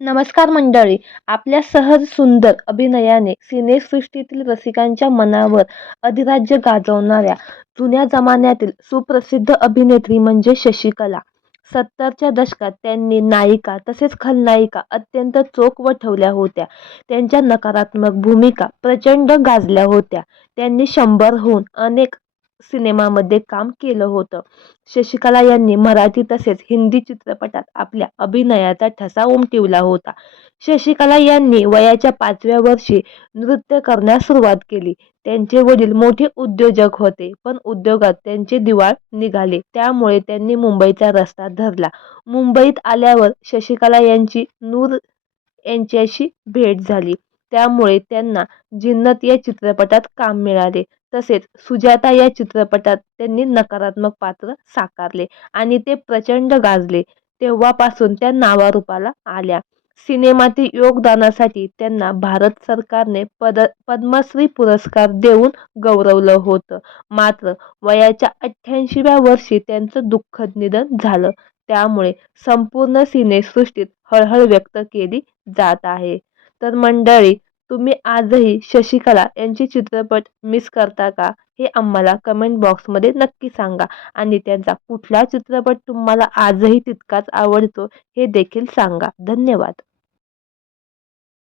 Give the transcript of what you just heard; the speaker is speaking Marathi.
नमस्कार मंडळी. आपल्या सहज सुंदर अभिनयाने सिनेसृष्टीतील रसिकांच्या मनावर अधिराज्य गाजवणाऱ्या जुन्या जमान्यातील सुप्रसिद्ध अभिनेत्री म्हणजे शशिकला. 70च्या दशकात त्यांनी नायिका तसेच खलनायिका अत्यंत चोख वठवल्या होत्या. त्यांच्या नकारात्मक भूमिका प्रचंड गाजल्या होत्या. त्यांनी 100हून अनेक सिनेमामध्ये काम केलं होतं. शशिकला यांनी मराठी तसेच हिंदी चित्रपटात आपल्या अभिनयाचा ठसा उमटविला होता. शशिकला यांनी वयाच्या 5व्या वर्षी नृत्य करण्यास सुरुवात केली. त्यांचे वडील मोठे उद्योजक होते, पण उद्योगात त्यांचे दिवाळ निघाले. त्यामुळे त्यांनी मुंबईचा रस्ता धरला. मुंबईत आल्यावर शशिकला यांची नूर यांच्याशी भेट झाली. त्यामुळे त्यांना जिन्नत या चित्रपटात काम मिळाले. तसेच सुजाता या चित्रपटात त्यांनी नकारात्मक पात्र साकारले आणि ते प्रचंड गाजले. तेव्हापासून त्या नावारूपाला आल्या. सिनेमातील योगदानासाठी त्यांना भारत सरकारने पद्मश्री पुरस्कार देऊन गौरवलं होतं. मात्र वयाच्या 88व्या वर्षी त्यांचं दुःखद निधन झालं. त्यामुळे संपूर्ण सिनेसृष्टीत हळहळ व्यक्त केली जात आहे. तर मंडळी, तुम्ही आजही शशिकला यांचे चित्रपट मिस करता का? हे आम्हाला कमेंट बॉक्समध्ये नक्की सांगा आणि त्यांचा कुठला चित्रपट तुम्हाला आजही तितकाच आवडतो हे देखील सांगा. धन्यवाद.